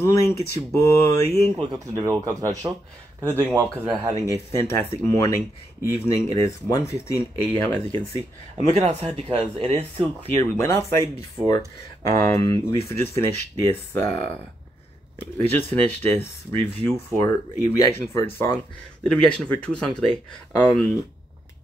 Link, it's your boy Yink. Welcome to the video, welcome to our show. Guys are doing well because we're having a fantastic morning, evening. It is 1:15 a.m. as you can see. I'm looking outside because it is still clear. We went outside before. We just finished this. We just finished this review for a reaction for a song. We did a reaction for 2 songs today. I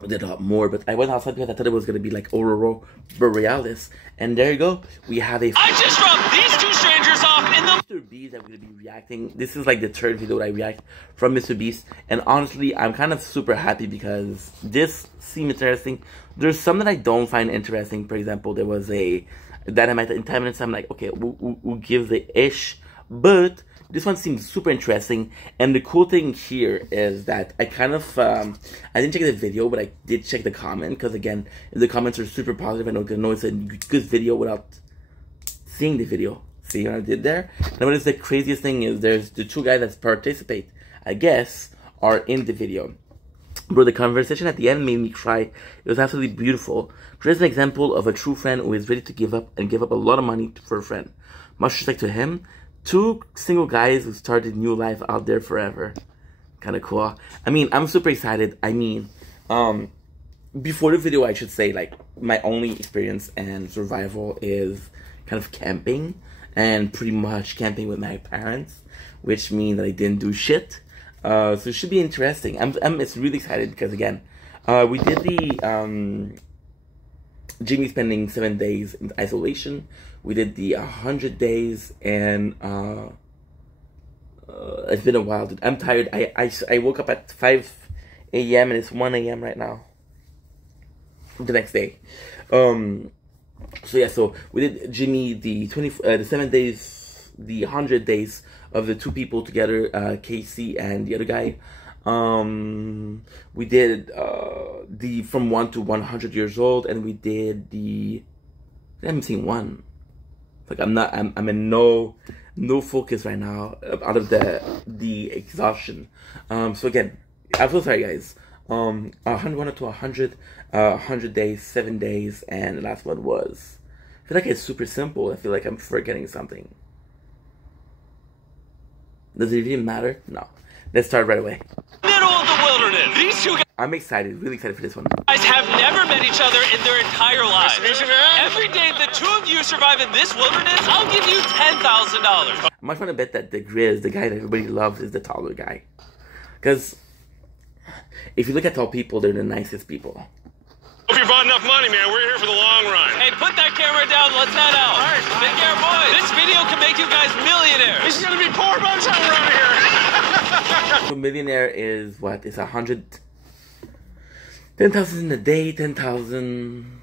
did a lot more, but I went outside because I thought it was gonna be like Aurora Borealis, and there you go. We have a. I just dropped these 2 strangers off in the Mr. Beast. I'm gonna be reacting. This is like the 3rd video that I react from Mr. Beast, and honestly, I'm kind of super happy because this seems interesting. There's some that I don't find interesting. For example, there was a Dynamite in 10 minutes. I'm like, okay, we'll give the ish, but this one seems super interesting. And the cool thing here is that I kind of I didn't check the video, but I did check the comment, because again, if the comments are super positive, I know it's a good video without seeing the video. See what I did there? And what is the craziest thing is there's the 2 guys that participate, I guess, are in the video. Bro, the conversation at the end made me cry. It was absolutely beautiful. Here's an example of a true friend who is ready to give up a lot of money for a friend. Much respect to him. 2 single guys who started new life out there forever. Kind of cool. I mean, I'm super excited. I mean, before the video, I should say, like, my only experience and survival is kind of camping, and pretty much camping with my parents, which means that I didn't do shit. So it should be interesting. It's really excited because again, we did the Jimmy spending 7 days in isolation. We did the 100 days, and it's been a while. I'm tired. I woke up at 5 a.m. and it's 1 a.m. right now. The next day. So yeah, so we did Jimmy the 7 days, the 100 days of the 2 people together, Casey and the other guy. We did the from 1 to 100 years old, and we did the. I haven't seen one. Like I'm in no focus right now out of the exhaustion. So again, I'm so sorry guys. 101 to 100, 100 days, 7 days, and the last one was. I feel like it's super simple. I feel like I'm forgetting something. Does it even matter? No. Let's start right away. middle of the wilderness. These 2 I'm excited, really excited for this one. guys have never met each other in their entire lives. Every day the 2 of you survive in this wilderness, I'll give you $10,000. I'm not trying to bet that the Grizz, the guy that everybody loves, is the taller guy. Because if you look at tall people, they're the nicest people. Hope you brought enough money, man. We're here for the long run. Hey, put that camera down. Let's head out. All right. Take care, boys. This video can make you guys millionaires. This is gonna be poor by the time we're out of here. So millionaire is what? It's 100. 10,000 a day, 10,000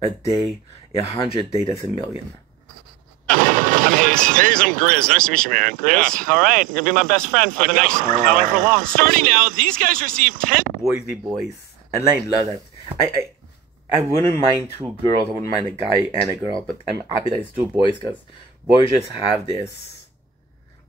a day, 100 a day, that's $1 million. I'm Hayes. Hayes, I'm Grizz. Nice to meet you, man. Grizz? All right. You're going to be my best friend for the next however long. Starting now, these guys receive 10... Boys be boys. And I love that. I wouldn't mind 2 girls. I wouldn't mind a guy and a girl. But I'm happy that it's 2 boys, because boys just have this.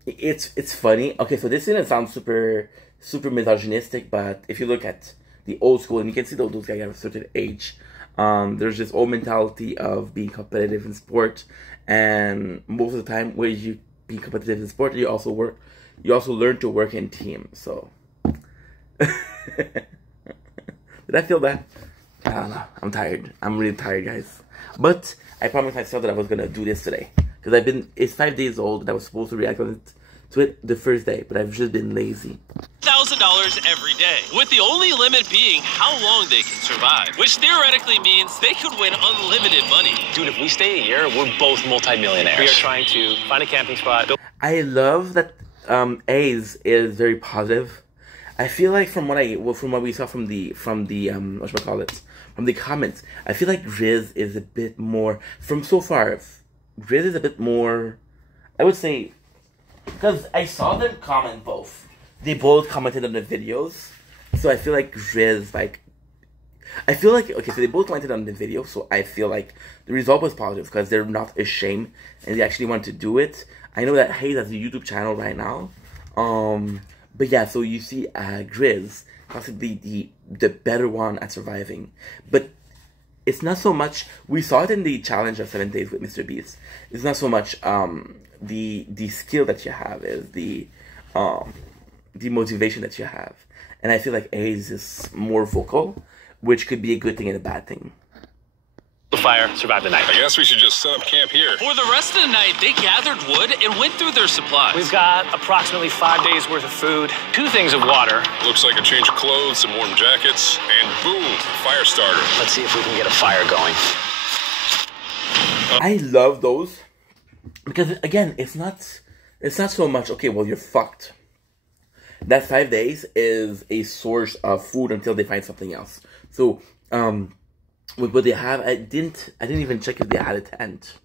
It's funny. Okay, so this didn't sound super misogynistic, but if you look at the old school, and you can see those guys have a certain age, there's this old mentality of being competitive in sport, and most of the time when you be competitive in sport, you also learn to work in teams. So did I feel that? I don't know. I'm tired. I'm really tired, guys. But I promised myself that I was gonna do this today, because it's 5 days old, and I was supposed to react to it the first day, but I've just been lazy. $1,000 every day, with the only limit being how long they can survive, which theoretically means they could win unlimited money. Dude, if we stay a year, we're both multimillionaires. We are trying to find a camping spot. I love that A's is very positive. I feel like from what we saw from the whatchamacallit, from the comments, I feel like Grizz is a bit more, from so far, Grizz is a bit more, I would say, because I saw them comment both. They both commented on the videos. So I feel like Grizz, like, okay, so they both commented on the video, so I feel like the result was positive, because they're not ashamed, and they actually want to do it. I know that Hayes has a YouTube channel right now. But yeah, so you see Grizz, possibly the better one at surviving. But it's not so much, we saw it in the challenge of 7 days with Mr. Beast. It's not so much the skill that you have, is the motivation that you have. And I feel like Ace is more vocal, which could be a good thing and a bad thing. The fire, survive the night. I guess we should just set up camp here. For the rest of the night, they gathered wood and went through their supplies. We've got approximately 5 days worth of food, 2 things of water. Looks like a change of clothes, some warm jackets, and boom, fire starter. Let's see if we can get a fire going. I love those because, again, it's not so much, okay, well, you're fucked. That 5 days is a source of food until they find something else. So, with what they have, I didn't even check if they had a tent.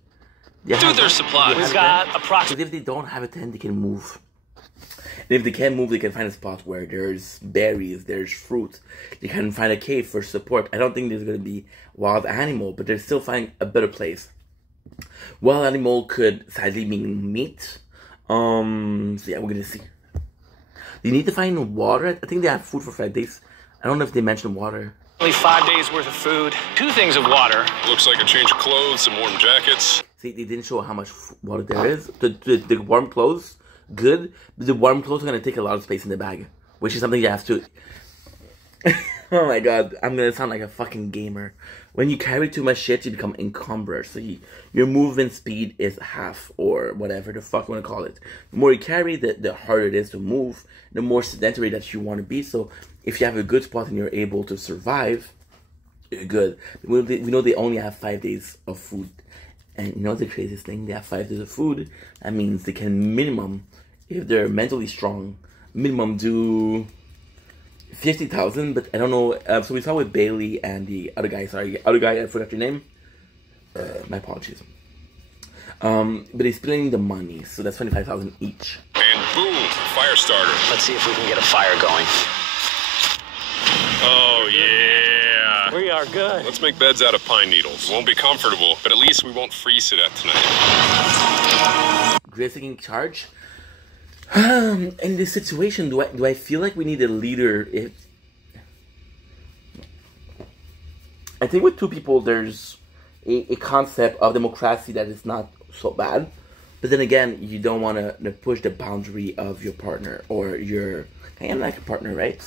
Through their supplies. We've got approximately. If they don't have a tent, they can move. And if they can't move, they can find a spot where there's berries, there's fruit. They can find a cave for support. I don't think there's going to be wild animal, but they're still finding a better place. Wild animal could sadly mean meat. So yeah, we're going to see. They need to find water. I think they have food for 5 days. I don't know if they mentioned water. Only 5 days worth of food, 2 things of water. Looks like a change of clothes, some warm jackets. See, they didn't show how much water there is. The warm clothes, good. But the warm clothes are going to take a lot of space in the bag. Which is something you have to... Oh my god, I'm going to sound like a fucking gamer. When you carry too much shit, you become encumbered. So your movement speed is half, or whatever the fuck you want to call it. The more you carry, the harder it is to move. The more sedentary that you want to be. So if you have a good spot and you're able to survive, you're good. We know they only have 5 days of food. And you know the craziest thing? They have 5 days of food. That means they can minimum, if they're mentally strong, minimum do 50,000. But I don't know. So we saw with Bailey and the other guy. Sorry, other guy, I forgot your name. My apologies. But he's splitting the money. So that's 25,000 each. And boom, fire starter. Let's see if we can get a fire going. Oh, yeah. We are good. Let's make beds out of pine needles. Won't be comfortable, but at least we won't freeze to death tonight. Grace taking charge. In this situation, do I feel like we need a leader? I think with 2 people, there's a concept of democracy that is not so bad. But then again, you don't want to push the boundary of your partner or your kind of like a partner, right?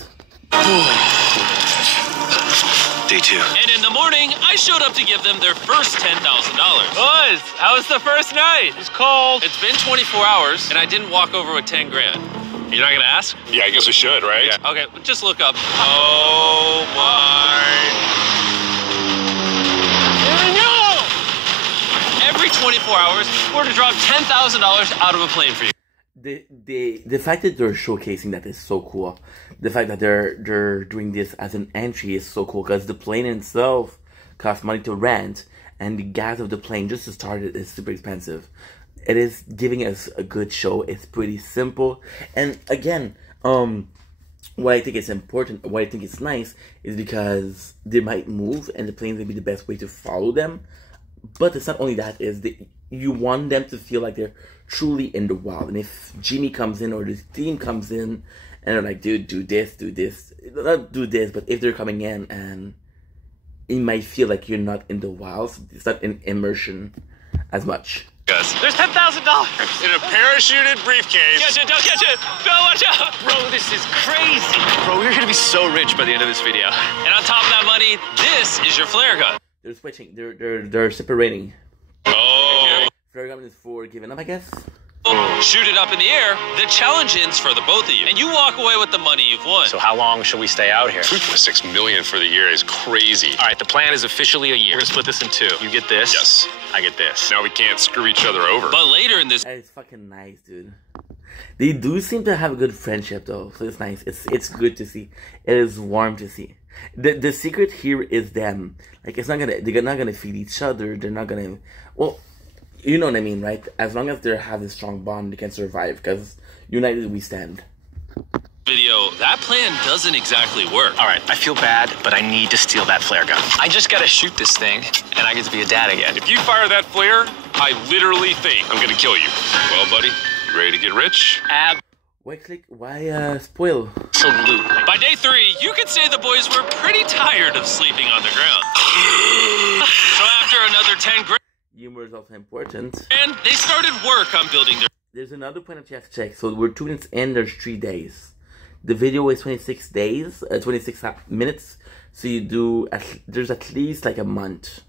Day 2. And in the morning, I showed up to give them their first $10,000. Boys, how was the first night? It's cold. It's been 24 hours, and I didn't walk over with 10 grand. You're not gonna ask? Yeah, I guess we should, right? Yeah. Okay, just look up. Oh my. Every 24 hours, we're to drop $10,000 out of a plane for you. The fact that they're showcasing that is so cool. The fact that they're doing this as an entry is so cool, because the plane itself costs money to rent, and the gas of the plane just to start it is super expensive. It is giving us a good show. It's pretty simple, and again, what I think is important, what I think is nice, is because they might move, and the plane's gonna be the best way to follow them. But it's not only that, you want them to feel like they're truly in the wild. And if Jimmy comes in or the team comes in and they're like, dude, do this, not do this, but if they're coming in and it might feel like you're not in the wild, it's not in immersion as much. There's $10,000 In a parachuted briefcase. Catch it, don't catch it. No, watch out. Bro, this is crazy. Bro, we're gonna be so rich by the end of this video. And on top of that money, this is your flare gun. They're switching. They're separating. Oh. Flare gun is for giving up, I guess. Shoot it up in the air. The challenge ends for the both of you, and you walk away with the money you've won. So how long should we stay out here? $6 million for the year is crazy. All right, the plan is officially a year. We're gonna split this in 2. You get this. Yes. I get this. Now we can't screw each other over. But later in this, That is fucking nice, dude. They do seem to have a good friendship, though, so it's nice. It's good to see. It is warm to see. The secret here is them. Like, they're not gonna feed each other. They're not gonna. Well, you know what I mean, right? As long as they have this strong bond, they can survive. Because united we stand. video, that plan doesn't exactly work. All right, I feel bad, but I need to steal that flare gun. I just gotta shoot this thing, and I get to be a dad again. If you fire that flare, I literally think I'm gonna kill you. Well, buddy, you ready to get rich? Why click? Why spoil? Absolutely. By day 3, you could say the boys were pretty tired of sleeping on the ground. So after another 10 grand, Humor is also important. they started work on building their... There's another point that you have to check. So we're 2 minutes in, there's 3 days. The video is 26 days, 26 minutes. So you do, there's at least like a month.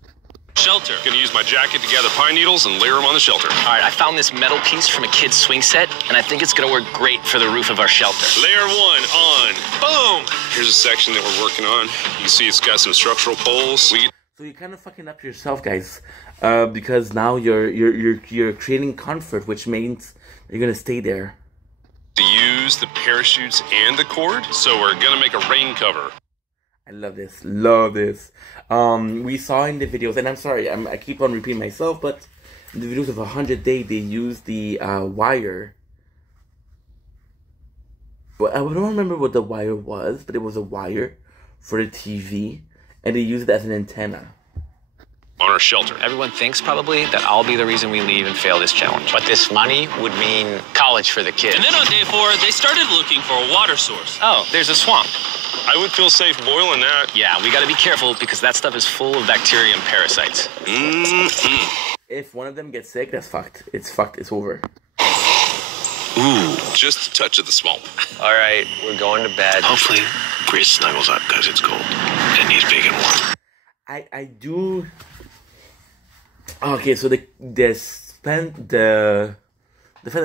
shelter. Gonna use my jacket to gather pine needles and layer them on the shelter. All right, I found this metal piece from a kid's swing set, and I think it's gonna work great for the roof of our shelter. Layer 1 on. Boom! Here's a section that we're working on. You can see it's got some structural poles. So you're kind of fucking up yourself, guys, because now you're creating comfort, which means you're gonna stay there. To use the parachutes and the cord, so we're gonna make a rain cover. I love this. Love this. We saw in the videos, and I'm sorry, I keep on repeating myself, but in the videos of 100 Day, they use the wire. Well, I don't remember what the wire was, but it was a wire for the TV, and they used it as an antenna. On our shelter. Everyone thinks probably that I'll be the reason we leave and fail this challenge. But this money would mean college for the kids. And then on day 4, they started looking for a water source. Oh, there's a swamp. I would feel safe boiling that. Yeah, we gotta be careful because that stuff is full of bacteria and parasites. If one of them gets sick, that's fucked. It's fucked. It's over. Ooh, just a touch of the swamp. All right, we're going to bed. Hopefully, Grizz snuggles up because it's cold and he's big and warm. I do. Okay, so the fact that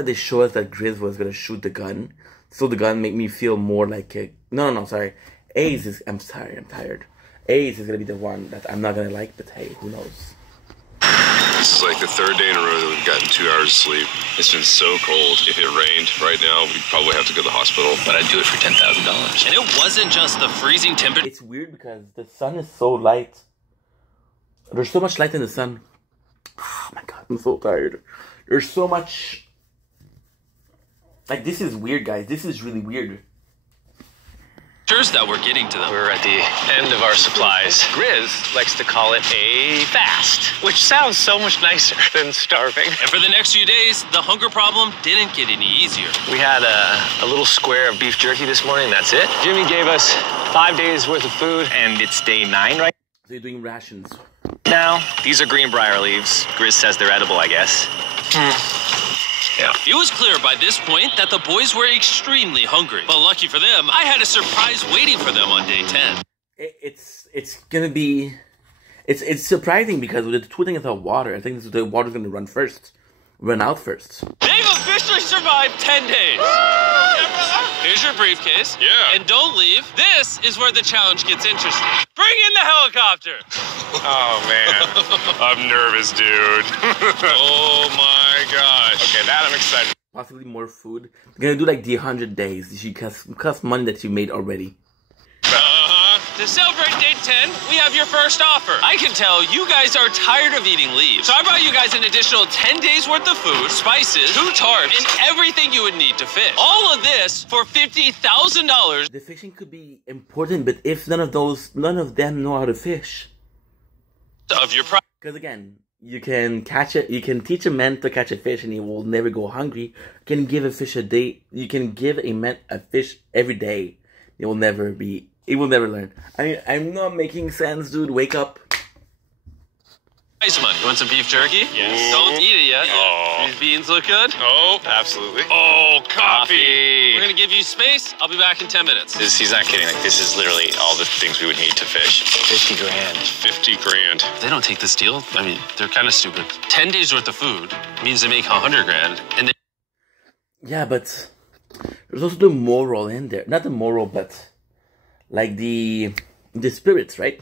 they show us that Grizz was gonna shoot the gun, so the gun made me feel more like a no, sorry. Ace is I'm tired. Ace is gonna be the one that I'm not gonna like, but hey, who knows? This is like the 3rd day in a row that we've gotten 2 hours of sleep. It's been so cold. If it rained right now, we'd probably have to go to the hospital. But I'd do it for $10,000. And it wasn't just the freezing temperature. It's weird because the sun is so light. There's so much light in the sun. Oh my god, I'm so tired. There's so much. Like, this is weird, guys. This is really weird. That we're getting to them. We're at the end of our supplies. Grizz likes to call it a fast, which sounds so much nicer than starving. And for the next few days, the hunger problem didn't get any easier. We had a little square of beef jerky this morning, that's it. Jimmy gave us 5 days worth of food, and it's day 9 right So you're doing rations. now. These are greenbrier leaves. Grizz says they're edible, I guess. Yeah. It was clear by this point that the boys were extremely hungry. But lucky for them, I had a surprise waiting for them on day 10. It's gonna be. It's surprising because with the 2 things of water, I think the water's gonna run out first. They've officially survived 10 days. Here's your briefcase. Yeah. And don't leave. This is where the challenge gets interesting. Bring in the helicopter. Oh, man. I'm nervous, dude. Oh, my gosh. Okay, that I'm excited. Possibly more food. They're gonna do like the 100 days. You cost money that you made already. To celebrate day 10, we have your first offer. I can tell you guys are tired of eating leaves. So I brought you guys an additional 10 days worth of food, spices, 2 tarps, and everything you would need to fish. All of this for $50,000. The fishing could be important, but if none of them know how to fish. Of your price. Because again, you can teach a man to catch a fish and he will never go hungry. You can give a fish a day. You can give a man a fish every day. He will never learn. I mean, I'm not making sense, dude. Wake up. You want some beef jerky? Yes. Don't eat it yet. Oh. These beans look good. Oh, absolutely. Oh, coffee. We're gonna give you space. I'll be back in 10 minutes. He's not kidding. Like, this is literally all the things we would need to fish. 50 grand. 50 grand. They don't take this deal. I mean, they're kind of stupid. 10 days worth of food means they make 100 grand, and they... Yeah, but there's also the moral in there. Not the moral, but like the spirits, right?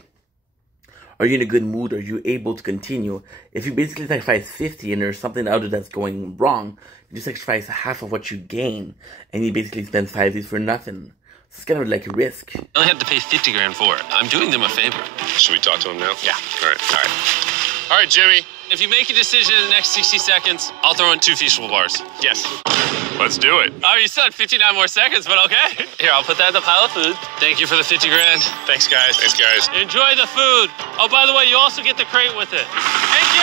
Are you in a good mood? Are you able to continue? If you basically sacrifice 50 and there's something out there that's going wrong, you sacrifice half of what you gain, and you basically spend 5 days for nothing. So it's kind of like a risk. I only have to pay 50 grand for it. I'm doing them a favor. Should we talk to him now? Yeah. All right. All right, Jimmy. If you make a decision in the next 60 seconds, I'll throw in 2 feastable bars. Yes. Let's do it. Oh, you said 59 more seconds, but okay. Here, I'll put that in the pile of food. Thank you for the 50 grand. Thanks, guys. Thanks, guys. Enjoy the food. Oh, by the way, you also get the crate with it. Thank you!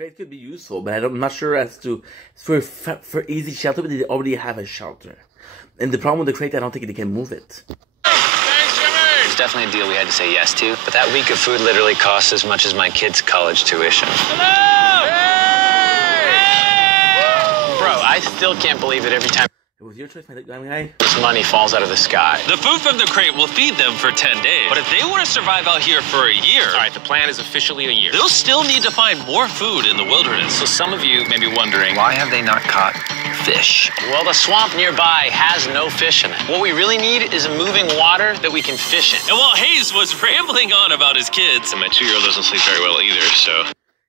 crate could be useful, but I'm not sure as to for easy shelter. But they already have a shelter, and the problem with the crate, I don't think they can move it. It's definitely a deal we had to say yes to, but that week of food literally costs as much as my kid's college tuition. Hello! Hey! Bro, I still can't believe it every time. It was your choice, my guy. This money falls out of the sky. The food from the crate will feed them for 10 days. But if they want to survive out here for a year, All right, the plan is officially a year. they'll still need to find more food in the wilderness. So some of you may be wondering, Why have they not caught fish? Well, the swamp nearby has no fish in it. What we really need is a moving water that we can fish in. And while Hayes was rambling on about his kids, And my 2-year-old doesn't sleep very well either, so.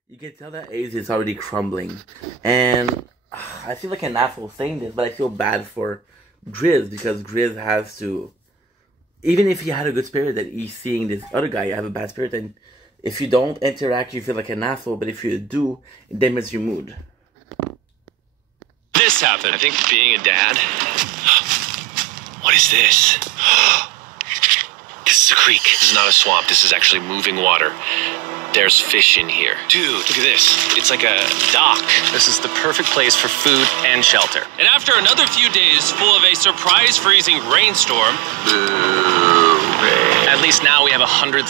You can tell that Ace is already crumbling, and I feel like an asshole saying this, but I feel bad for Grizz because Grizz has to. Even if he had a good spirit, that he's seeing this other guy have a bad spirit, and if you don't interact, you feel like an asshole. But if you do, it damages your mood. this happened. I think being a dad. What is this? This is a creek. This is not a swamp. This is actually moving water. There's fish in here. Dude, look at this. It's like a dock. this is the perfect place for food and shelter. And after another few days full of a surprise freezing rainstorm, At least now we have $100,000.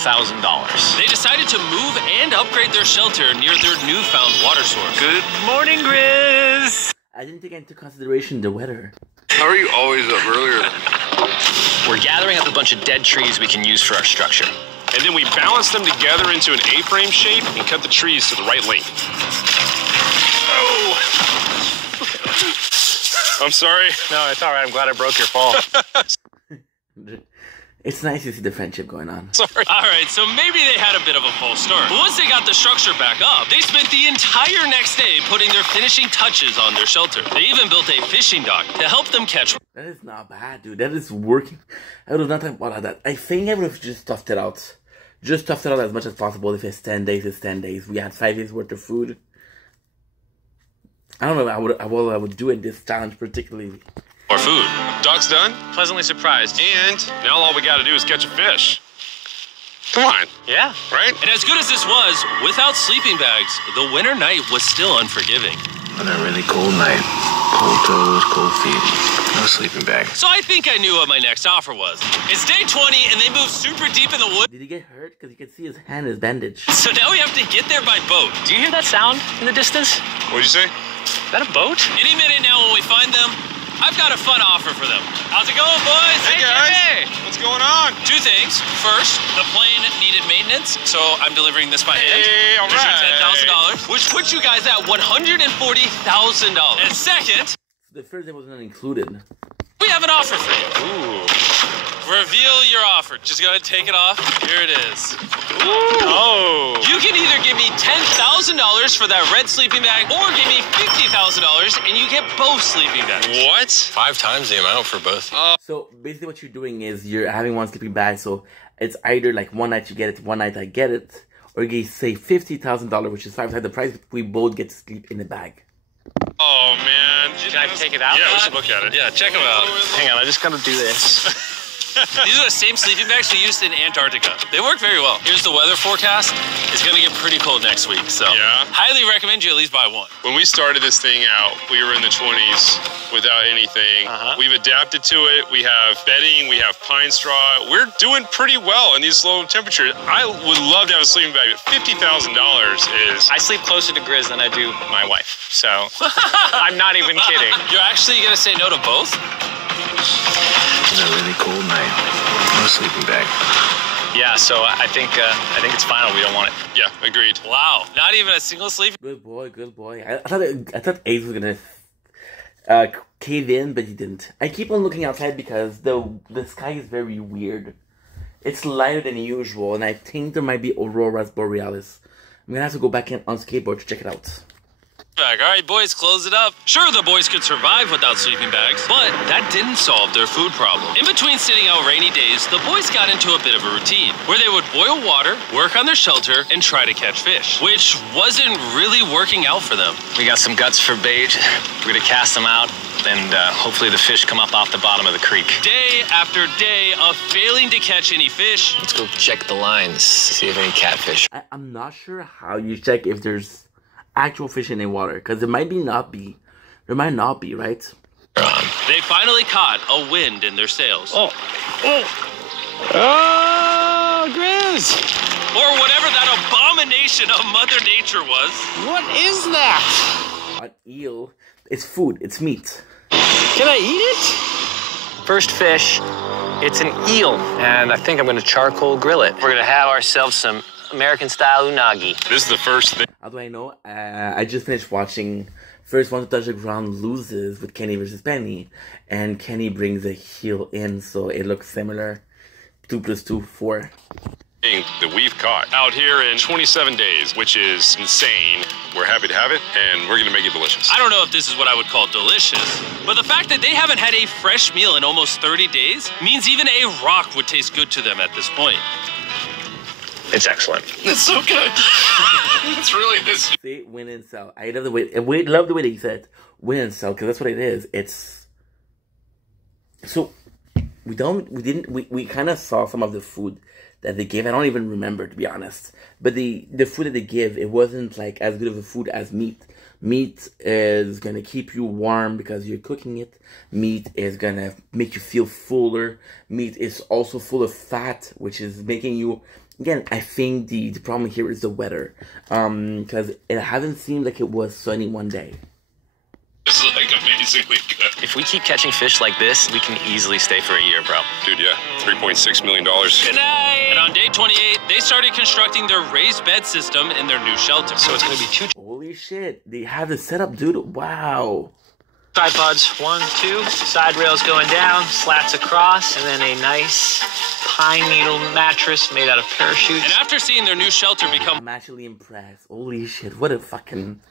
they decided to move and upgrade their shelter near their newfound water source. Good morning, Grizz. I didn't take into consideration the weather. How are you always up earlier? We're gathering up a bunch of dead trees we can use for our structure. And then we balance them together into an A-frame shape and cut the trees to the right length. Oh! I'm sorry. No, it's all right. I'm glad I broke your fall. It's nice to see the friendship going on. Sorry. All right, so maybe they had a bit of a false start. But once they got the structure back up, they spent the entire next day putting their finishing touches on their shelter. They even built a fishing dock to help them catch. That is not bad, dude. That is working. I would have not thought about that. I think I would have just toughed it out. Just toughed it out as much as possible. If it's 10 days, it's 10 days. We had 5 days worth of food. I don't know how I would do in this challenge particularly. More food. Dock's done, Pleasantly surprised. and now all we gotta do is catch a fish. Come on, Yeah. right? And as good as this was, without sleeping bags, the winter night was still unforgiving. On a really cold night. Cold toes, cold feet. No sleeping bag. So I think I knew what my next offer was. It's day 20 and they moved super deep in the woods. Did he get hurt? Because you can see his hand is bandaged. So now we have to get there by boat. Do you hear that sound in the distance? What'd you say? Is that a boat? Any minute now when we find them, I've got a fun offer for them. How's it going, boys? Hey, guys. What's going on? 2 things. First, the plane needed maintenance, so I'm delivering this by hand. Hey, all Here's your right. $10,000, which puts you guys at $140,000. And second, The first day wasn't included. we have an offer for you. Ooh. Reveal your offer. Just go ahead and take it off. Here it is. Oh. You can either give me $10,000 for that red sleeping bag, or give me $50,000 and you get both sleeping bags. What? 5 times the amount for both. So basically what you're doing is you're having one sleeping bag, so it's either like one night you get it, one night I get it, or you say $50,000, which is 5 times the price, but we both get to sleep in the bag. Oh, man. Can I take it out? Yeah, we should look at it. Yeah, check them out. Hang on, I just gotta do this. These are the same sleeping bags we used in Antarctica. They work very well. Here's the weather forecast. It's going to get pretty cold next week, so Yeah. highly recommend you at least buy one. When we started this thing out, we were in the 20s without anything. We've adapted to it. We have bedding. We have pine straw. We're doing pretty well in these low temperatures. I would love to have a sleeping bag, but $50,000 is... I sleep closer to Grizz than I do my wife, so I'm not even kidding. You're actually going to say no to both? On a really cold night. No sleeping bag. Yeah, so I think it's final. We don't want it. Yeah, agreed. Wow, not even a single sleep. Good boy, good boy. I thought Ace was gonna cave in, but he didn't. I keep on looking outside because the sky is very weird. It's lighter than usual, and I think there might be auroras borealis. I'm gonna have to go back in on skateboard to check it out. All right, boys, close it up. Sure, the boys could survive without sleeping bags, but that didn't solve their food problem. In between sitting out rainy days, the boys got into a bit of a routine where they would boil water, work on their shelter, and try to catch fish, which wasn't really working out for them. We got some guts for bait. We're gonna cast them out, and hopefully the fish come up off the bottom of the creek. Day after day of failing to catch any fish, Let's go check the lines, see if any catfish. I'm not sure how you check if there's actual fish in the water, because there might not be, right? They finally caught a wind in their sails. Oh, Grizz! Or whatever that abomination of Mother Nature was. What is that? An eel. It's food. It's meat. Can I eat it? First fish. It's an eel, and I think I'm gonna charcoal grill it. We're gonna have ourselves some American-style unagi. This is the first thing. How do I know? I just finished watching First One to Touch the Ground Loses with Kenny versus Penny, and Kenny brings a heel in, so it looks similar. 2 + 2 = 4. That we've caught out here in 27 days, which is insane. We're happy to have it, and we're gonna make it delicious. I don't know if this is what I would call delicious, but the fact that they haven't had a fresh meal in almost 30 days means even a rock would taste good to them at this point. It's excellent. It's so good. It's really this. See, win and sell. I love the way that he said win and sell, because that's what it is. It's so we kind of saw some of the food that they gave. I don't even remember, to be honest. But the food that they give, it wasn't like as good of a food as meat. Meat is gonna keep you warm because you're cooking it. Meat is gonna make you feel fuller. Meat is also full of fat, which is making you. Again, I think the problem here is the weather, because it hasn't seemed like it was sunny one day. This is like amazingly good. If we keep catching fish like this, we can easily stay for a year, bro. Dude, yeah, $3.6 million. Good night! And on day 28, they started constructing their raised bed system in their new shelter. So it's gonna be 2 Holy shit, they have the setup, dude. Wow. tripods. 1, 2, side rails going down, slats across, and then a nice pine needle mattress made out of parachutes. And after seeing their new shelter become I'm actually impressed. Holy shit, what a fucking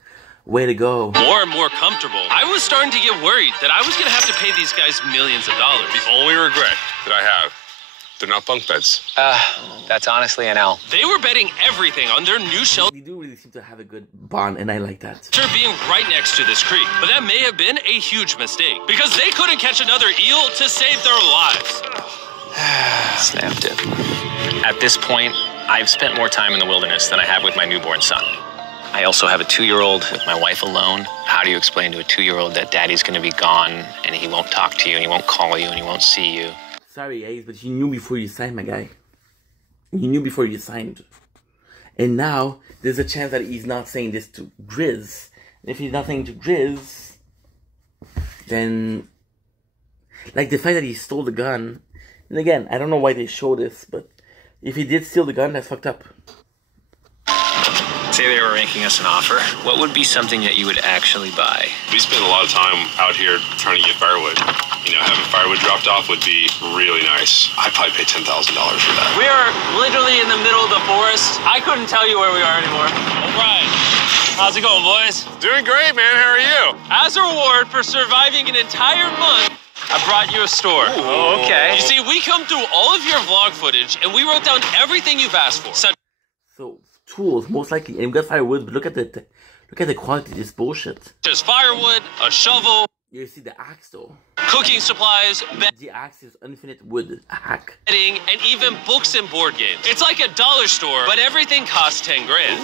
way to go. more and more comfortable, I was starting to get worried that I was going to have to pay these guys millions of dollars. The only regret that I have, they're not bunk beds. That's honestly an L. They were betting everything on their new shelter They do really seem to have a good bond, and I like that. being right next to this creek. But that may have been a huge mistake, because they couldn't catch another eel to save their lives. Snapped it. At this point, I've spent more time in the wilderness than I have with my newborn son. I also have a 2-year-old with my wife alone. How do you explain to a 2-year-old that daddy's gonna be gone and he won't talk to you and he won't call you and he won't see you? Sorry, Ace, but you knew before you signed, my guy. You knew before you signed. And now, there's a chance that he's not saying this to Grizz. And if he's not saying to Grizz, then... like, the fact that he stole the gun... And again, I don't know why they show this, but... if he did steal the gun, that's fucked up. Say they were making us an offer. What would be something that you would actually buy? We spend a lot of time out here trying to get firewood. You know, having firewood dropped off would be really nice. I'd probably pay $10,000 for that. We are literally in the middle of the forest. I couldn't tell you where we are anymore. All right. How's it going, boys? Doing great, man. How are you? As a reward for surviving an entire month, I brought you a store. Oh, okay. You see, we come through all of your vlog footage, and we wrote down everything you've asked for. So, tools, most likely. And we got firewood, but look at the quality of this bullshit. There's firewood, a shovel, You see the axe, though. cooking supplies, The axe is infinite wood. A hack. bedding, and even books and board games. It's like a dollar store, but everything costs 10 grand.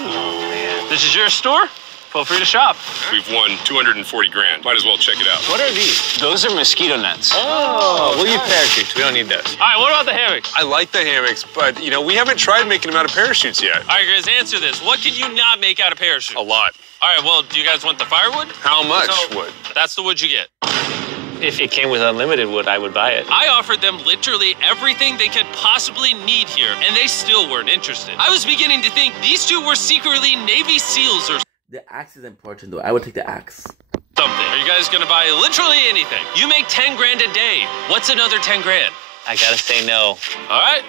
This is your store? Feel free to shop. We've won 240 grand. Might as well check it out. What are these? Those are mosquito nets. Oh, we'll use parachutes. We don't need those. All right, what about the hammocks? I like the hammocks, but, you know, we haven't tried making them out of parachutes yet. All right, guys, answer this. What could you not make out of parachute? A lot. All right, well, do you guys want the firewood? How much So, wood? That's the wood you get. If it came with unlimited wood, I would buy it. I offered them literally everything they could possibly need here, and they still weren't interested. I was beginning to think these two were secretly Navy SEALs or The axe is important, though. I would take the axe. something. Are you guys gonna buy literally anything? You make 10 grand a day. What's another 10 grand? I gotta say no. All right?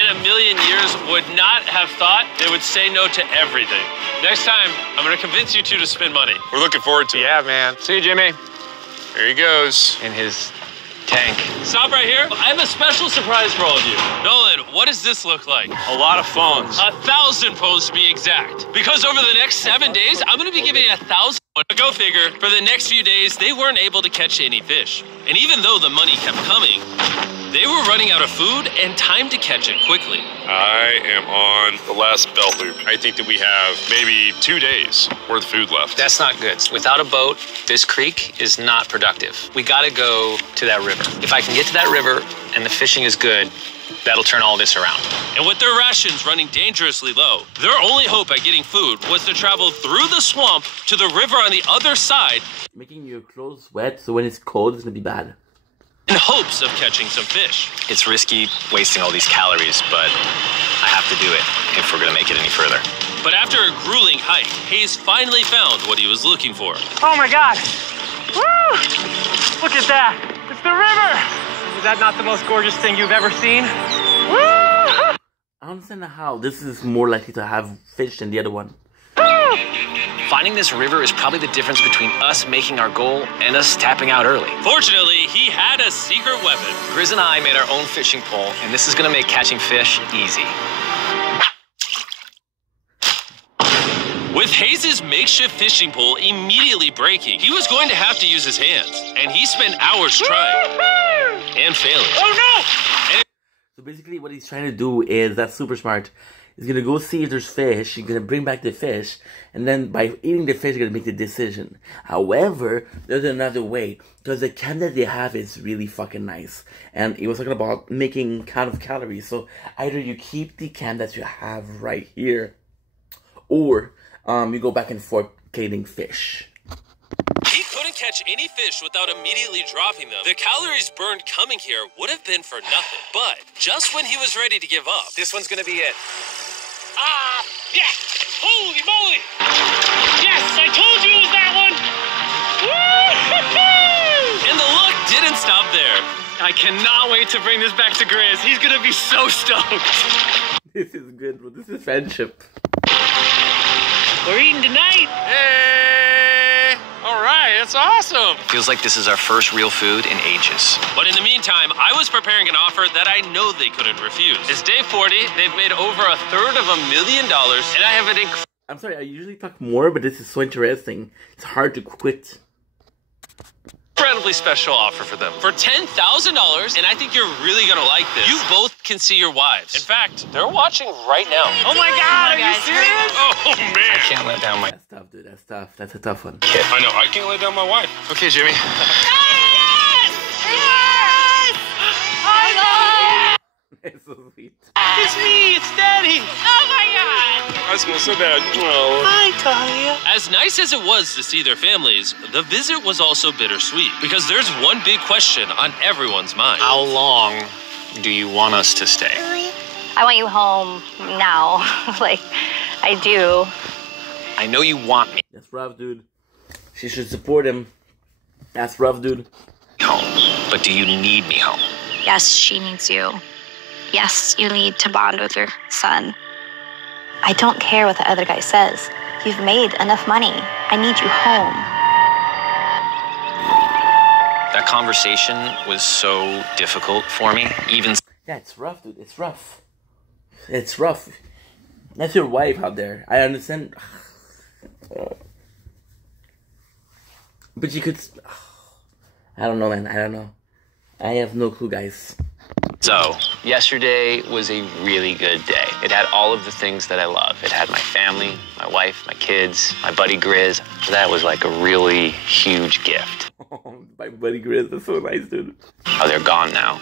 In a million years, would not have thought they would say no to everything. Next time, I'm gonna convince you two to spend money. We're looking forward to it. Yeah, man. See you, Jimmy. There he goes. In his tank. Stop right here. I have a special surprise for all of you. Nolan, what does this look like? A lot of phones. 1,000 phones to be exact. Because over the next 7 days, I'm gonna be giving 1,000 But go figure, for the next few days, they weren't able to catch any fish. And even though the money kept coming, they were running out of food and time to catch it quickly. I am on the last belt loop. I think that we have maybe 2 days worth of food left. That's not good. Without a boat, this creek is not productive. We gotta go to that river. If I can get to that river and the fishing is good, that'll turn all this around. And with their rations running dangerously low, their only hope at getting food was to travel through the swamp to the river on the other side, Making your clothes wet, so when it's cold, it's gonna be bad. in hopes of catching some fish. It's risky wasting all these calories, but I have to do it if we're gonna make it any further. But after a grueling hike, Hayes finally found what he was looking for. Oh my God! Woo! Look at that! It's the river! Is that not the most gorgeous thing you've ever seen? Woo! I don't understand how this is more likely to have fish than the other one. Finding this river is probably the difference between us making our goal and us tapping out early. Fortunately, he had a secret weapon. Grizz and I made our own fishing pole, and this is gonna make catching fish easy. With Hayes' makeshift fishing pole immediately breaking, he was going to have to use his hands, and he spent hours trying and failing. Oh no! So basically what he's trying to do is, that's super smart. He's gonna go see if there's fish, he's gonna bring back the fish, and then by eating the fish, he's gonna make the decision. However, there's another way, because the can that they have is really fucking nice. And he was talking about making count of calories, so either you keep the can that you have right here, or you go back and forth catering fish. He couldn't catch any fish without immediately dropping them. The calories burned coming here would have been for nothing. But just when he was ready to give up, This one's gonna be it. Ah! Yeah! Holy moly! Yes! I told you it was that one! Woo! and the luck didn't stop there. I cannot wait to bring this back to Grizz. He's gonna be so stoked. This is good, bro. This is friendship. We're eating tonight. Hey! All right, that's awesome. Feels like this is our first real food in ages. But in the meantime, I was preparing an offer that I know they couldn't refuse. It's day 40, they've made over $250,000, and I have an I'm sorry, I usually talk more, but this is so interesting. It's hard to quit. incredibly special offer for them. For $10,000, and I think you're really gonna like this, you both can see your wives. In fact, they're watching right now. Oh my God, are you serious? Oh, man. I can't let down my... That's tough, dude. That's tough. That's a tough one. I know, I can't let down my wife. Okay, Jimmy. It's so sweet. It's me, it's Daddy. Oh my God. I smell so bad. Oh. Hi, Talia. As nice as it was to see their families, the visit was also bittersweet, because there's one big question on everyone's mind. How long do you want us to stay? I want you home now. Like, I do. I know you want me That's rough, dude. She should support him. That's rough, dude. home, but do you need me home? Yes, she needs you. Yes, you need to bond with your son. I don't care what the other guy says. You've made enough money. I need you home. That conversation was so difficult for me, even... Yeah, it's rough, dude. It's rough. It's rough. That's your wife out there. I understand. But you could... I don't know, man. I don't know. I have no clue, guys. So, yesterday was a really good day. It had all of the things that I love. It had my family, my wife, my kids, my buddy Grizz. That was like a really huge gift. Oh, my buddy Grizz is so nice, dude. Oh, they're gone now.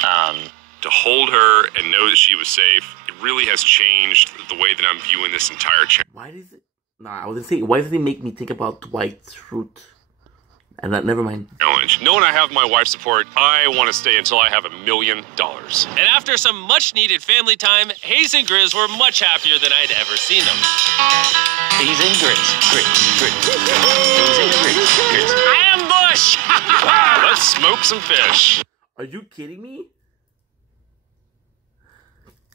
To hold her and know that she was safe, it really has changed the way that I'm viewing this entire Why does it... Nah, I was gonna say, why does it make me think about Dwight Schrute? And that, never mind. challenge. Knowing I have my wife's support, I want to stay until I have $1 million. And after some much-needed family time, Hayes and Grizz were much happier than I'd ever seen them. Hayes and Grizz. Hayes and Grizz. Ambush! Let's smoke some fish. Are you kidding me?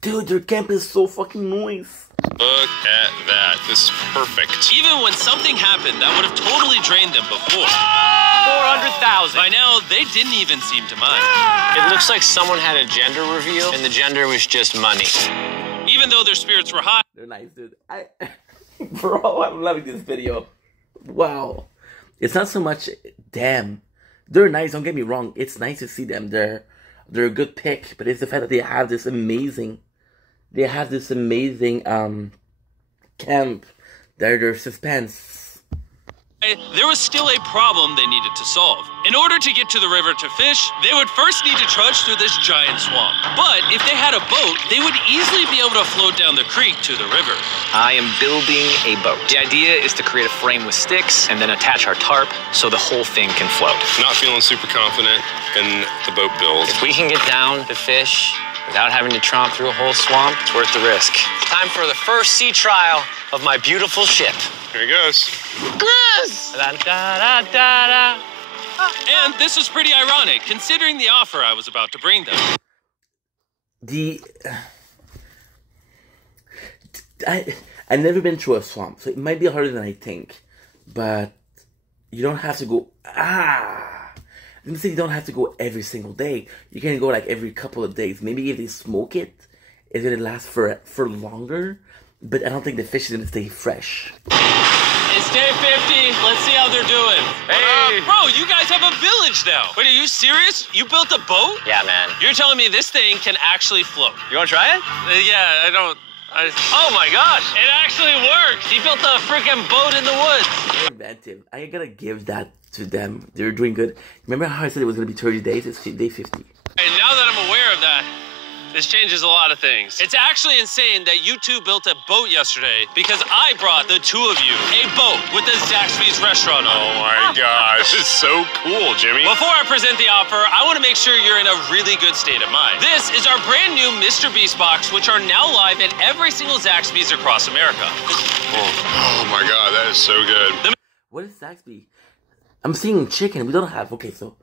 Dude, their camp is so fucking nice. Look at that. This is perfect. Even when something happened that would have totally drained them before, 400,000. by now, they didn't even seem to mind. It looks like someone had a gender reveal, and the gender was just money. Even though their spirits were high, They're nice, dude. Bro, I'm loving this video. wow. It's not so much, damn. They're nice, don't get me wrong. It's nice to see them. They're a good pick, but it's the fact that they have this amazing camp. Their suspense. There was still a problem they needed to solve. In order to get to the river to fish, they would first need to trudge through this giant swamp. But if they had a boat, they would easily be able to float down the creek to the river. I am building a boat. The idea is to create a frame with sticks and then attach our tarp so the whole thing can float. Not feeling super confident in the boat build. If we can get down to fish without having to tromp through a whole swamp, it's worth the risk. Time for the first sea trial of my beautiful ship. Here he goes. Chris! Da-da-da-da-da. And this was pretty ironic, considering the offer I was about to bring them. I've never been through a swamp, so it might be harder than I think. But you don't have to go, I'm gonna say you don't have to go every single day. You can go like every couple of days. Maybe if they smoke it, it's gonna last for longer. But I don't think the fish is gonna stay fresh. It's day 50. Let's see how they're doing. Hey. Bro, you guys have a village now. Wait, are you serious? You built a boat? Yeah, man. You're telling me this thing can actually float? You want to try it? Yeah, oh my gosh, it actually works. He built a freaking boat in the woods. They're inventive. I gotta give that to them. They're doing good. Remember how I said it was gonna be 30 days? It's day 50. And now that I'm aware of that, this changes a lot of things. It's actually insane that you two built a boat yesterday because I brought the two of you a boat with the Zaxby's restaurant on it. Oh my gosh, this is so cool, Jimmy. Before I present the offer, I want to make sure you're in a really good state of mind. This is our brand new Mr. Beast box, which are now live at every single Zaxby's across America. Oh my god, that is so good. What is Zaxby? I'm seeing chicken. We don't have, okay, so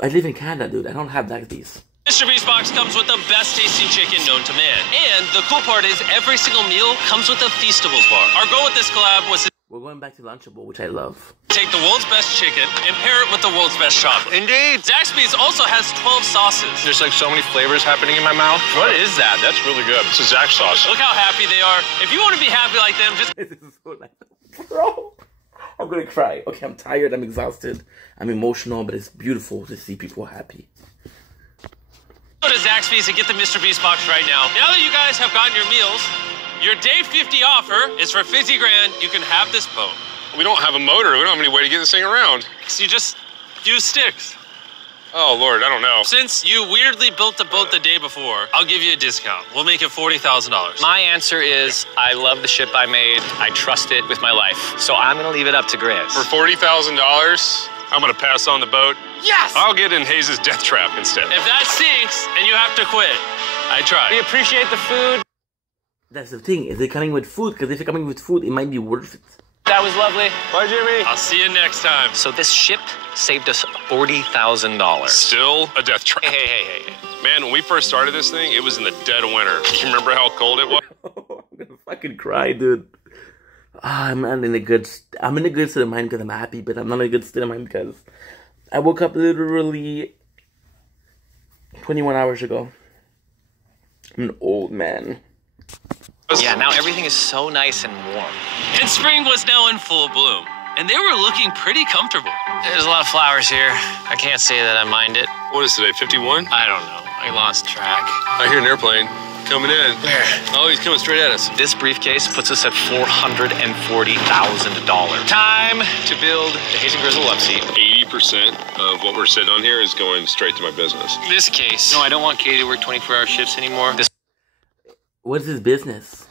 I live in Canada, dude. I don't have Zaxby's. Mr. Beast box comes with the best tasting chicken known to man. And the cool part is every single meal comes with a Feastables bar. Our goal with this collab was to We're going back to Lunchable, which I love. take the world's best chicken and pair it with the world's best chocolate. Indeed. Zaxby's also has 12 sauces. There's like so many flavors happening in my mouth. What is that? That's really good. It's a Zach sauce. Look how happy they are. If you want to be happy like them, just This is so nice. Bro, I'm gonna cry. Okay, I'm tired, I'm exhausted, I'm emotional, but it's beautiful to see people happy. go to Zaxby's and get the Mr. Beast box right now. Now that you guys have gotten your meals, your day 50 offer is for $50 grand. You can have this boat. We don't have a motor. We don't have any way to get this thing around. So you just use sticks. Oh, Lord, I don't know. Since you weirdly built the boat the day before, I'll give you a discount. We'll make it $40,000. My answer is I love the ship I made. I trust it with my life. So I'm going to leave it up to Grizz. For $40,000, I'm going to pass on the boat. Yes! I'll get in Hayes' death trap instead. If that sinks and you have to quit, I tried. We appreciate the food. That's the thing. Is it coming with food? Because if you're coming with food, it might be worth it. That was lovely. Bye, Jimmy. I'll see you next time. So this ship saved us $40,000. Still a death trap. Hey. Man, when we first started this thing, it was in the dead of winter. You remember how cold it was? I'm gonna fucking cry, dude. I'm in a good state of mind because I'm happy, but I'm not in a good state of mind because I woke up literally 21 hours ago. I'm an old man. Yeah, now everything is so nice and warm. And spring was now in full bloom, and they were looking pretty comfortable. There's a lot of flowers here. I can't say that I mind it. What is today, 51? I don't know. I lost track. I hear an airplane coming in. Where? Oh, he's coming straight at us. This briefcase puts us at $440,000. Time to build the Hayes and Grizzle love seat. 80% of what we're sitting on here is going straight to my business. This case. No, I don't want Katie to work 24-hour shifts anymore. This What is his business?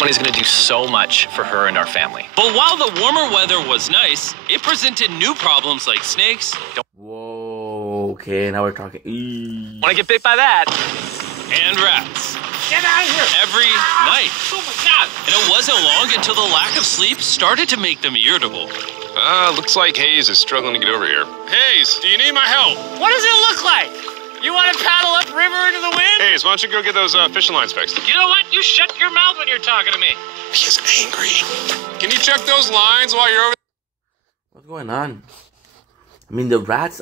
money's going to do so much for her and our family. But while the warmer weather was nice, it presented new problems like snakes. Whoa, okay, now we're talking. Want to get bit by that? And rats. Get out of here! Every night. Oh my God! And it wasn't long until the lack of sleep started to make them irritable. Looks like Hayes is struggling to get over here. Hayes, do you need my help? What does it look like? You want to paddle upriver into the wind? Hayes, why don't you go get those fishing lines fixed? You know what? You shut your mouth when you're talking to me. He's angry. Can you check those lines while you're over What's going on? I mean, the rats.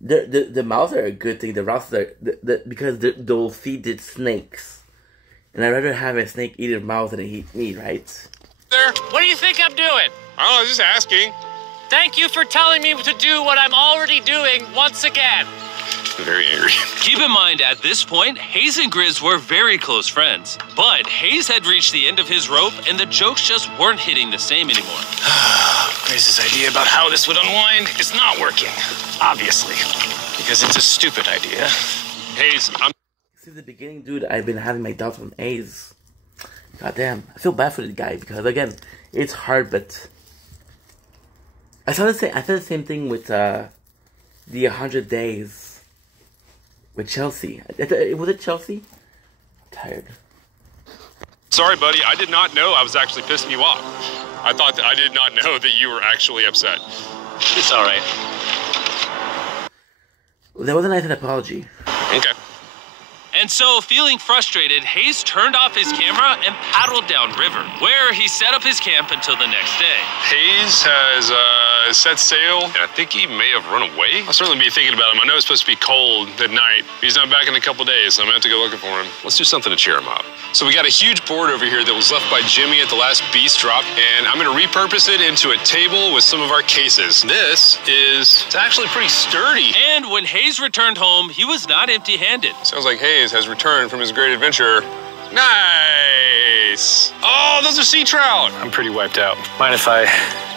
The mouse are a good thing. The rats are because they'll feed it snakes, and I'd rather have a snake eat a mouse than eat me, right? there? What do you think I'm doing? I don't know, just asking. Thank you for telling me to do what I'm already doing once again. I'm very angry. Keep in mind, at this point, Hayes and Grizz were very close friends. But Hayes had reached the end of his rope, and the jokes just weren't hitting the same anymore. Grizz's idea about how this would unwind is not working, obviously, because it's a stupid idea. Hayes, Since the beginning, dude, I've been having my doubts on Hayes. God damn, I feel bad for the guy because again, it's hard, but I thought the same thing with the 100 Days with Chelsea. Was it Chelsea? I'm tired. sorry, buddy. I did not know I was actually pissing you off. I thought that I did not know that you were actually upset. It's all right. That was a nice apology. Okay. And so, feeling frustrated, Hayes turned off his camera and paddled downriver, where he set up his camp until the next day. Hayes has set sail, and I think he may have run away. I'll certainly be thinking about him. I know it's supposed to be cold at night. He's not back in a couple days, so I'm going to have to go looking for him. Let's do something to cheer him up. So we got a huge board over here that was left by Jimmy at the last beast drop, and I'm going to repurpose it into a table with some of our cases. It's actually pretty sturdy. And when Hayes returned home, he was not empty-handed. Sounds like Hayes has returned from his great adventure. Nice. Oh, those are sea trout. I'm pretty wiped out. Mind if I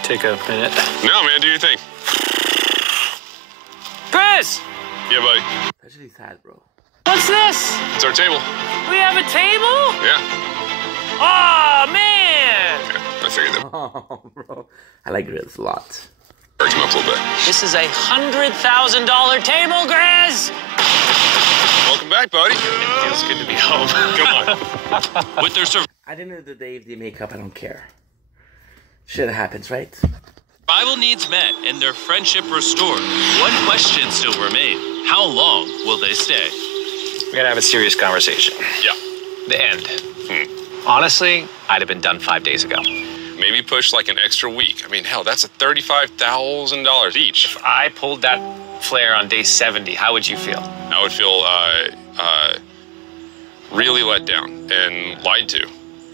take a minute? No, man, do your thing. Chris! Yeah, buddy. That's actually sad, bro. What's this? It's our table. We have a table? Yeah. Oh, man! Yeah, I figured that. Oh, bro. I like Grizz a lot. Perked him up a little bit. This is a $100,000 table, Grizz! Welcome back, buddy. It feels good to be home. Come on. With their At the end of the day, if they make up, I don't care. Shit happens, right? survival needs met and their friendship restored, one question still remained. How long will they stay? We gotta have a serious conversation. Yeah. The end. Honestly, I'd have been done 5 days ago. Maybe push like an extra week. I mean, hell, that's $35,000 each. If I pulled that flare on day 70, how would you feel? I would feel really let down and lied to.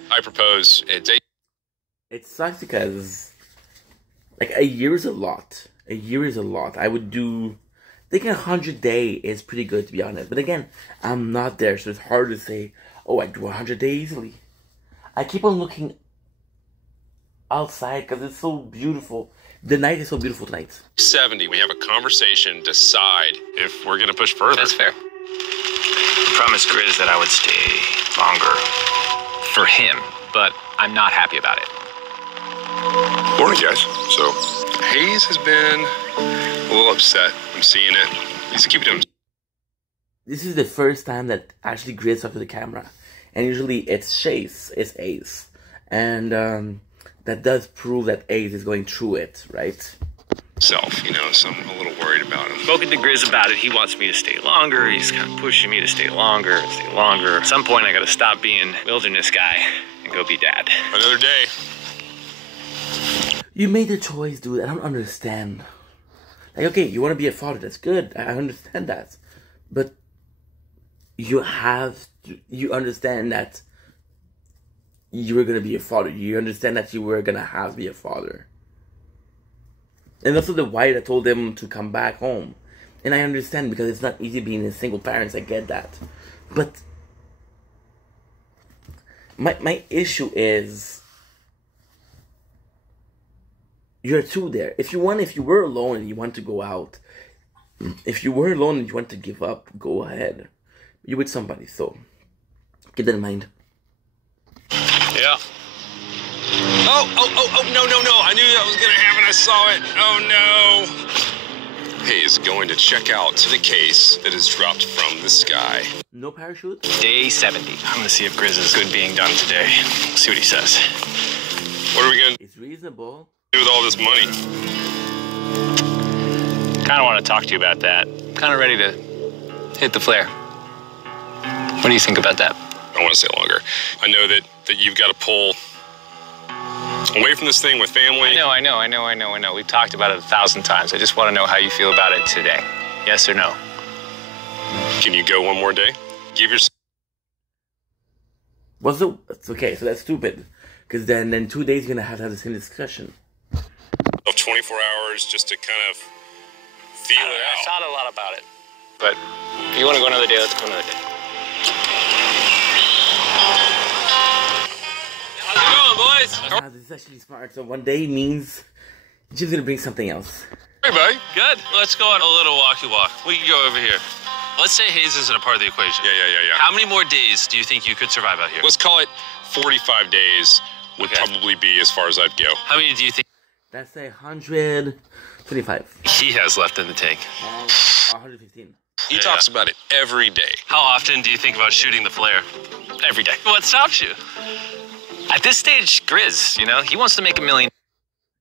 I propose it's It sucks because, like, a year is a lot. A year is a lot. I would do, I think 100 day is pretty good, to be honest. But again, I'm not there, so it's hard to say, oh, I do 100 day easily. I keep on looking outside because it's so beautiful. The night is so beautiful tonight. 70. We have a conversation, decide if we're gonna push further. That's fair. I promised Grizz that I would stay longer for him, but I'm not happy about it. Morning, guys. So, Hayes has been a little upset. I'm seeing it. He's keeping him. This is the first time that actually Grizz talked to the camera. And usually it's Chase, it's Ace. And that does prove that Ace is going through it, right? Self, you know, so I'm a little worried about him. Spoken to Grizz about it. He wants me to stay longer. He's kind of pushing me to stay longer. At some point, I gotta stop being wilderness guy and go be dad. Another day. You made the choice, dude. I don't understand. Like, okay, you want to be a father. That's good. I understand that. But you understand that you were going to be a father. You understand that you were going to have to be a father. And also the wife that told them to come back home. And I understand because it's not easy being a single parent. I get that. But my issue is you're two there. If you were alone and you want to go out, if you were alone and you want to give up, go ahead. You're with somebody, so keep that in mind. Yeah. Oh, no. I knew that was going to happen. I saw it. Oh, no. Hayes going to check out the case that is dropped from the sky. No parachute? Day 70. I'm gonna see if Grizz is good being done today. See what he says. What are we going to It's reasonable. do with all this money? Kind of want to talk to you about that. Kind of ready to hit the flare. What do you think about that? I want to stay longer. I know that you've got to pull away from this thing with family. I know. We've talked about it 1,000 times. I just want to know how you feel about it today. Yes or no? Can you go one more day? Give yourself. It's okay, so that's stupid. Because then 2 days you're gonna have the same discussion. Of 24 hours just to kind of feel it out. I thought a lot about it. But if you want to go another day, let's go another day. How's it going, boys? This is actually smart. So 1 day means Jim's gonna bring something else. Hey, buddy. Good. Let's go on a little walkie walk. We can go over here. Let's say Hayes isn't a part of the equation. Yeah. How many more days do you think you could survive out here? Let's call it 45 days would probably be as far as I'd go. How many do you think That's 125. he has left in the tank? 115. He talks about it every day. How often do you think about shooting the flare? Every day. What stops you? At this stage, Grizz, you know, he wants to make $1 million.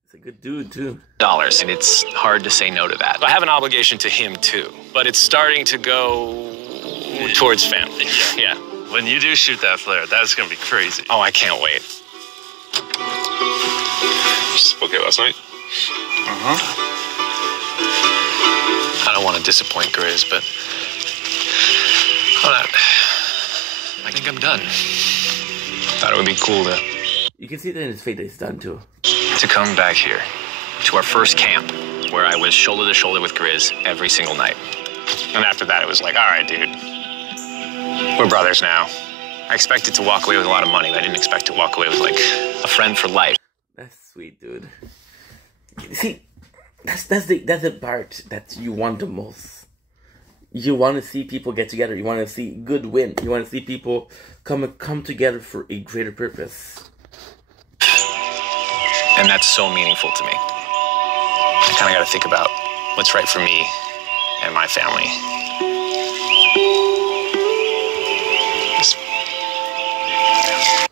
It's a good dude, too. And it's hard to say no to that. I have an obligation to him, too. But it's starting to go towards family. Yeah. When you do shoot that flare, that's going to be crazy. Oh, I can't wait. Okay, last night? I don't want to disappoint Grizz, but I think I'm done. Thought it would be cool You can see that in his face that he's done, too. to come back here to our first camp where I was shoulder to shoulder with Grizz every single night. And after that, it was like, all right, dude, we're brothers now. I expected to walk away with a lot of money, but I didn't expect to walk away with, like, a friend for life. That's sweet, dude. See, that's the part that you want the most. You want to see people get together. You want to see good win. You want to see people come together for a greater purpose. And that's so meaningful to me. I kind of got to think about what's right for me and my family.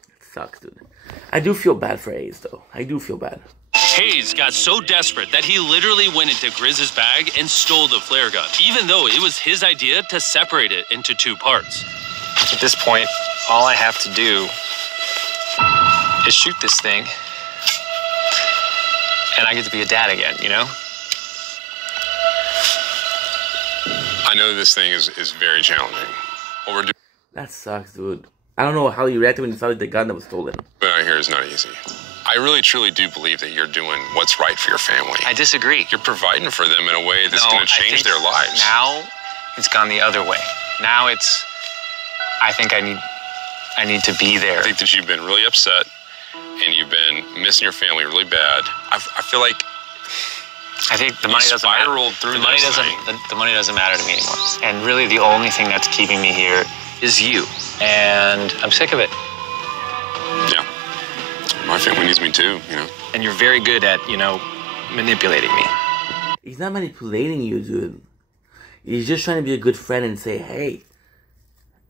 It sucks, dude. I do feel bad for Hayes, though. I do feel bad. Hayes got so desperate that he literally went into Grizz's bag and stole the flare gun, even though it was his idea to separate it into 2 parts. At this point, all I have to do is shoot this thing, and I get to be a dad again, you know? I know this thing is very challenging. What we're doing That sucks, dude. I don't know how you reacted when you saw the gun that was stolen. out here is not easy. I really, truly do believe that you're doing what's right for your family. I disagree. You're providing for them in a way that's going to change their lives. Now, it's gone the other way. Now I think I need to be there. I think that you've been really upset and you've been missing your family really bad. I feel like I think the money doesn't matter. spiraled through The money this doesn't. thing. The money doesn't matter to me anymore. And really, the only thing that's keeping me here is you. And I'm sick of it. Yeah. My family needs me too, you know. And you're very good at, manipulating me. He's not manipulating you, dude. He's just trying to be a good friend and say, hey,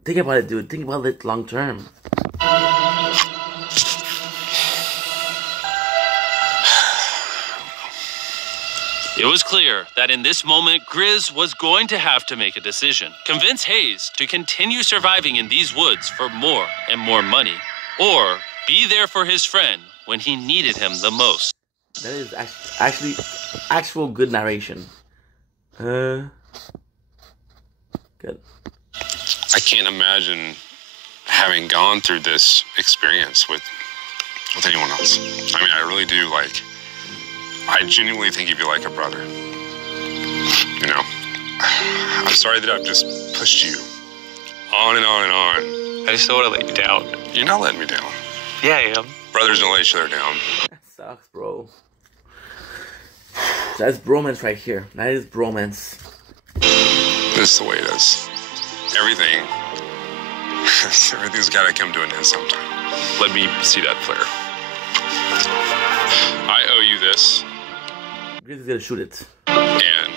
think about it, dude. Think about it long term. It was clear that in this moment, Grizz was going to have to make a decision. Convince Hayes to continue surviving in these woods for more and more money, or be there for his friend when he needed him the most. That is actually actual good narration. Good. I can't imagine having gone through this experience with anyone else. I mean, I really do, I genuinely think you'd be like a brother. You know? I'm sorry that I've just pushed you on and on and on. I just don't want to let you down. You're not letting me down. Yeah, I am. Brothers don't let each other down. That sucks, bro. That's bromance right here. That is bromance. This is the way it is. Everything's got to come to an end sometime. Let me see that flare. I owe you this. Grizz is gonna shoot it. And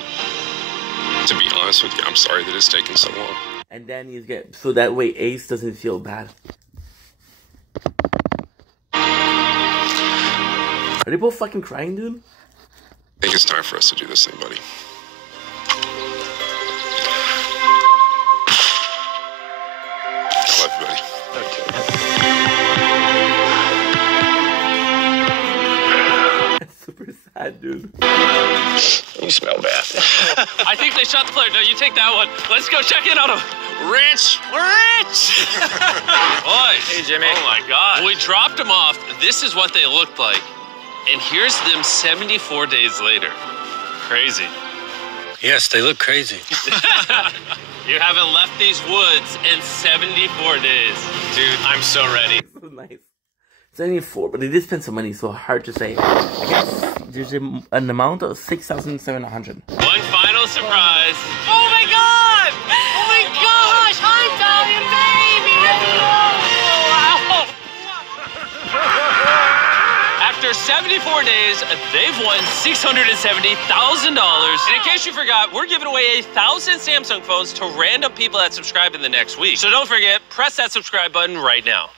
to be honest with you, I'm sorry that it's taken so long. And then he's get so that way Ace doesn't feel bad. Are they both fucking crying, dude? I think it's time for us to do this thing, buddy. I love you, buddy. That's super sad, dude. You smell bad. I think they shot the flare. No, you take that one. Let's go check in on him. Rich! We're rich! Boys. Hey, Jimmy. Oh, my God. When we dropped them off, this is what they looked like. And here's them 74 days later. Crazy. Yes, they look crazy. You haven't left these woods in 74 days. Dude, I'm so ready. This is nice. 74, but they did spend some money, so hard to say. I guess there's an amount of 6,700. One final surprise. Oh my God! Oh my gosh! Hi, Italian baby! After 74 days, they've won $670,000. And in case you forgot, we're giving away 1,000 Samsung phones to random people that subscribe in the next week. So don't forget, press that subscribe button right now.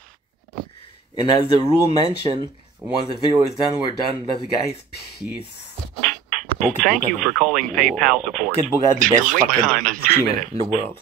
And as the rule mentioned, once the video is done, we're done. Love you guys. Peace. Thank you for calling PayPal support. Kid Bugatti, the best Your wait fucking time is 2 streamer minutes. in the world.